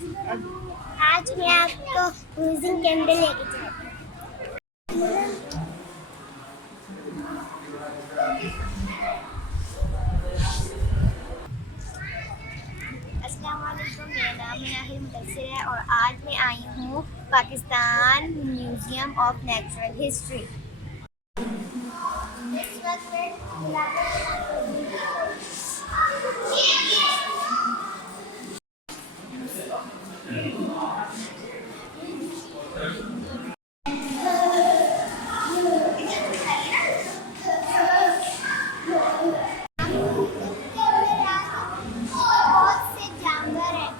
आज मैं आपको म्यूजियम के अंदर लेके चलती हूँ। अस्सलाम वालेकुम, मेरा नाम मनाहिल है और आज मैं आई हूँ Pakistan museum of natural history. इस वक्त बहुत से जानवर हैं।